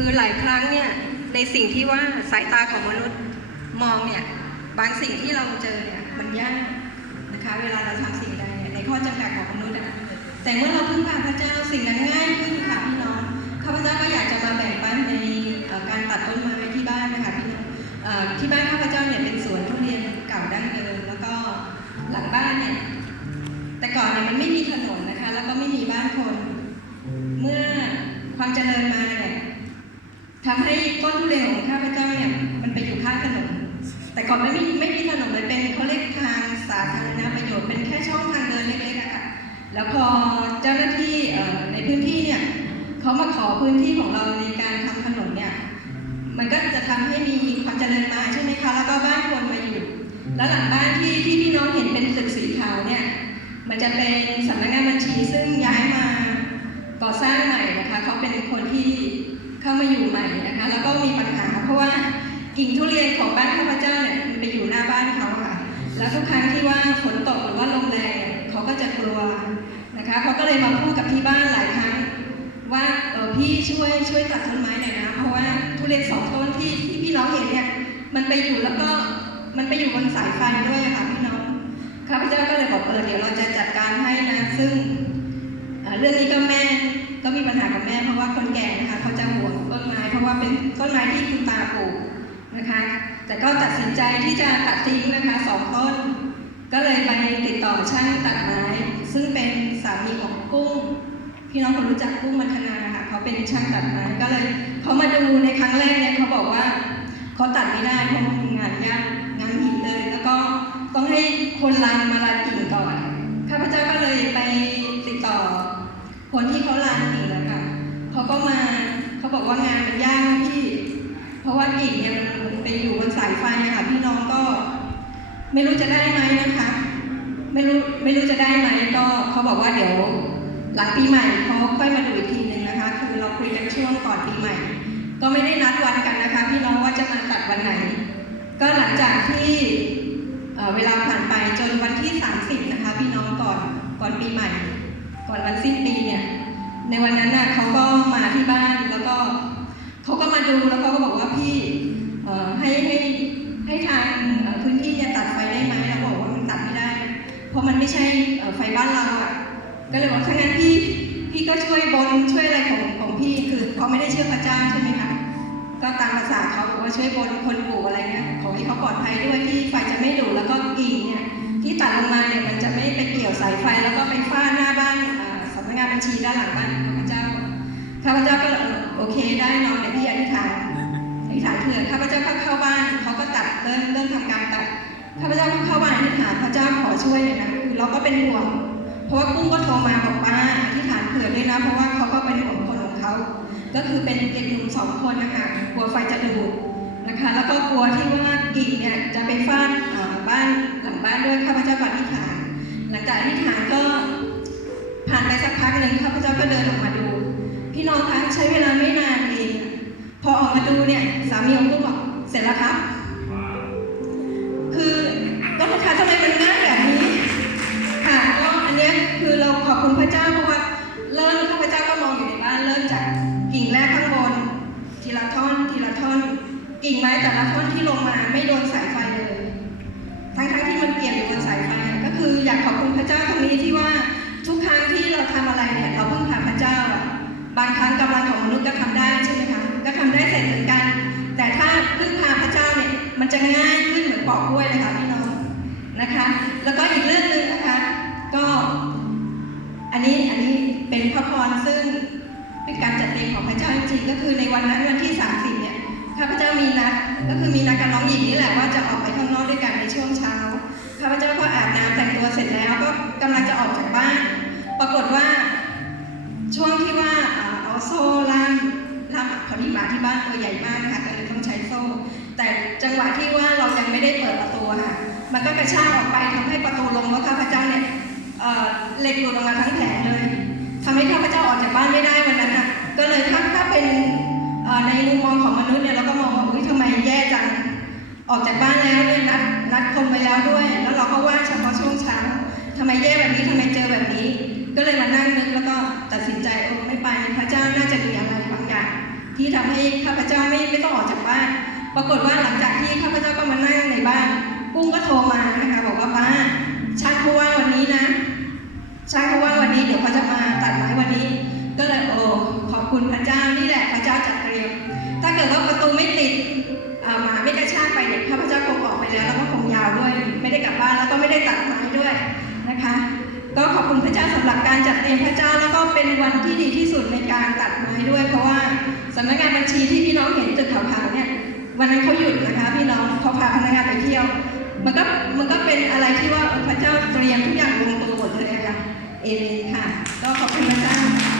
คือหลายครั้งเนี่ยในสิ่งที่ว่าสายตาของมนุษย์มองเนี่ยบางสิ่งที่เราเจอเนี่ยมันยากนะคะ เวลาเราทำสิ่งใดเนี่ยในข้อจำกัดของมนุษย์อะแต่เมื่อเราพึ่งพาพระเจ้าสิ่งนั้นง่ายขึ้นค่ะพี่น้องข้าพเจ้าก็อยากจะมาแบ่งปันในการตัดต้นไม้ที่บ้านนะคะพี่น้องที่บ้านข้าพเจ้าเนี่ยเป็นสวนทุเรียนเก่าดั้งเดิมแล้วก็หลังบ้านเนี่ยแต่ก่อนเนี่ยมันไม่มีถนนนะคะ แล้วก็ไม่มีบ้านคน เมื่อความเจริญมาเนี่ย ทำให้ต้นทุเรียนของข้าพเจ้าเนี่ยมันไปอยู่ข้างถนนแต่ก่อนไม่มีไม่มีถนนเลยเป็นเขาเรียกทางสาธารณประโยชน์เป็นแค่ช่องทางเดินเล็กๆอะค่ะแล้วพอเจ้าหน้าที่ในพื้นที่เนี่ยเขามาขอพื้นที่ของเราในการทำถนนเนี่ยมันก็จะทำให้มีความเจริญมาใช่ไหมคะแล้วก็บ้านคนมาอยู่ แล้วหลังบ้านที่ที่พี่น้องเห็นเป็นตึกสีขาวเนี่ยมันจะเป็นสำนักงานบัญชีซึ่งย้ายมาก่อสร้างใหม่นะคะเขาเป็นคนที่ เข้ามาอยู่ใหม่นะคะ แล้วก็มีปัญหาเพราะว่ากิ่งทุเรียนของบ้านข้าพเจ้าเนี่ยมันไปอยู่หน้าบ้านเขาค่ะ แล้วทุกครั้งที่ว่าฝนตกหรือว่าลมแรงเขาก็จะกลัวนะคะเขาก็เลยมาพูดกับที่บ้านหลายครั้ง ว่าเออพี่ช่วยช่วยตัดต้นไม้หน่อยนะเพราะว่าทุเรียนสองต้นที่ที่พี่น้องเห็นเนี่ยมันไปอยู่แล้วก็มันไปอยู่บนสายไฟด้วยค่ะพี่น้องข้าพเจ้าก็เลยบอกเออเดี๋ยวเราจะจัดการให้นะซึ่งเอ่อเรื่องนี้ก็แม่ก็มีปัญหากับแม่เพราะว่าคนแก่นะคะเขาจะห่วง ว่าเป็นต้นไม้ที่คุณตาปลูกนะคะ แต่ก็ตัดสินใจที่จะตัดทิ้งนะคะสองต้น ก็เลยไปติดต่อช่างตัดไม้ ซึ่งเป็นสามีของกุ้ง พี่น้องคนรู้จักกุ้งมัทนาค่ะเขาเป็นช่างตัดไม้ก็เลยเขามาดูในครั้งแรกเนี่ยเขาบอกว่าเขาตัดไม่ได้เพราะมันงานยากงานหินเลย แล้วก็ต้องให้คนรันมารันกิ่งก่อนข้าพเจ้าก็เลยไปติดต่อคนที่เขารันกิ่งนะคะเขาก็มาเขาบอกว่างานมันยากนะพี่ เพราะว่ากิ่งเนี่ยมันไปอยู่บนสายไฟอะค่ะพี่น้องก็ ไม่รู้จะได้ไหมนะคะ ไม่รู้ไม่รู้จะได้ไหมก็เขาบอกว่าเดี๋ยวหลังปีใหม่เขาค่อยมาดูอีกทีหนึ่งนะคะ คือเราคุยกันช่วงก่อนปีใหม่ ก็ไม่ได้นัดวันกันนะคะ พี่น้องว่าจะมาตัดวันไหน ก็หลังจากที่เเวลาผ่านไปจนวันที่ 30 นะคะ พี่น้องก่อนก่อนปีใหม่ ก่อนวันสิ้นปีเนี่ยในวันนั้นน่ะเขาก็มาที่บ้านแล้วก็เขาก็มาดูแล้วเขาก็บอกว่าพี่ให้ให้ พื้นที่เนี่ยตัดไฟได้ไหมแล้วบอกว่ามันตัดไม่ได้ เพราะมันไม่ใช่ไฟบ้านเราอะก็เลยบอกถ้างั้นพี่พี่ก็ช่วยบนช่วยอะไรของของพี่คือเขาไม่ได้เชื่อพระเจ้าใช่ไหมคะก็ตามภาษาเขาบอกว่าช่วยบนคนปลูกอะไรเงี้ยขอให้เขาปลอดภัยด้วยที่ไฟจะไม่ดูดแล้วก็กิ่งเนี่ยที่ตัดลงมาเนี่ยมันจะไม่ไปเกี่ยวสายไฟแล้วก็ไปฟาดหน้าบ้านสำนักงานบัญชีด้านหลังบ้านข้าพเจ้าข้าพเจ้าก็โอเคได้นองเดี๋ยวพี่อธิษฐานอธิษฐานเผื่อข้าพเจ้าก็เข้าบ้านานพระเจ้าขอช่วยเลยนะคือเราก็เป็นห่วง เพราะว่ากุ้งก็โทรมาบอกป้าอธิษฐานเผื่อด้วยนะเพราะว่าเขาก็เป็นห่วงคนของเขา ก็คือเป็นเด็กหนุ่มสองคนนะคะกลัวไฟจะดูดนะคะ แล้วก็กลัวที่ว่ากิ่งเนี่ยจะไปฟาดบ้านหลังบ้านด้วยข้าพเจ้าก็อธิษฐาน หลังจากอธิษฐานก็ผ่านไปสักพักหนึ่งข้าพเจ้าก็เดินออกมาดู พี่น้องคะใช้เวลาไม่นานเองพอออกมาดูเนี่ยสามีของกุ้งบอกเสร็จแล้วครับ พระเจ้าเพราะว่าเริ่มข้าพเจ้าก็มองอยู่ในบ้านเริ่มจากกิ่งแรกข้างบน ทีละท่อนทีละท่อนกิ่งไม้แต่ละท่อนที่ลงมาไม่โดนสายไฟเลยทั้งทั้งๆที่มันเกี่ยวอยู่บนสายไฟก็คืออยากขอบคุณพระเจ้าตรงนี้ที่ว่าทุกครั้งที่เราทำอะไรเนี่ยเราพึ่งพาพระเจ้าอะบางครั้งกำลังของมนุษย์ก็ทำได้ใช่ไหมคะก็ทำได้เสร็จเหมือนกัน แต่ถ้าพึ่งพาพระเจ้าเนี่ยมันจะง่ายขึ้นเหมือนปอกกล้วยเลยค่ะพี่น้องนะคะ แล้วก็อีกเรื่องหนึ่ง วันนั้นวันที่ 30 เนี่ยข้าพเจ้ามีนัดก็คือมีนัดกับน้องหญิงนี่แหละว่าจะออกไปข้างนอกด้วยกันในช่วงเช้าข้าพเจ้าก็อาบน้ำแต่งตัวเสร็จแล้วก็กำลังจะออกจากบ้าน ปรากฏว่าช่วงที่ว่าอ่าเอาโซ่ล่ามล่ามพอดีหมาที่บ้านตัวใหญ่มากนะคะก็เลยต้องใช้โซ่ แต่จังหวะที่ว่าเรายังไม่ได้เปิดประตูค่ะ มันก็กระชากออกไปทำให้ประตูลงแล้วข้าพเจ้าเนี่ยเหล็กหลุดออกมาทั้งแผงเลยทำให้ข้าพเจ้าออกจากบ้านไม่ได้ ในมุมมองของมนุษย์เนี่ยเราก็มองว่าอุ้ยทำไมแย่จัง ออกจากบ้านแล้วเนี่ยนัดนัดคนไปแล้วด้วย แล้วเราก็ว่างเฉพาะช่วงเช้าทำไมแย่แบบนี้ทำไมเจอแบบนี้ ก็เลยมานั่งนึกแล้วก็ตัดสินใจเออไม่ไปพระเจ้าน่าจะมีอะไรบางอย่าง ที่ทำให้ข้าพเจ้าไม่ไม่ต้องออกจากบ้าน ปรากฏว่าหลังจากที่ข้าพเจ้าก็มานั่งในบ้าน กุ้งก็โทรมานะคะบอกว่าป้าช่างเขาว่าวันนี้นะช่างเขาว่าวันนี้เดี๋ยวเขาจะมาตัดไม้วันนี้ ก็เลยโอ้ขอบคุณพระเจ้า เกิดว่าประตูไม่ติดหมาไม่กระชากไปเนี่ยข้าพเจ้าคงออกไปแล้วแล้วก็คงยาวด้วย ไม่ได้กลับบ้านแล้วก็ไม่ได้ตัดไม้ด้วยนะคะ ก็ขอบคุณพระเจ้าสำหรับการจัดเตรียมพระเจ้าแล้วก็เป็นวันที่ดีที่สุดในการตัดไม้ด้วย เพราะว่าสำนักงานบัญชีที่พี่น้องเห็นตึกขาวๆเนี่ยวันนั้นเขาหยุดนะคะ พี่น้องเขาพาพนักงานไปเที่ยว มันก็มันก็เป็นอะไรที่ว่าพระเจ้าเตรียมทุกอย่างลงตัวหมดเลยค่ะเอเมนค่ะ ก็ขอบคุณพระเจ้า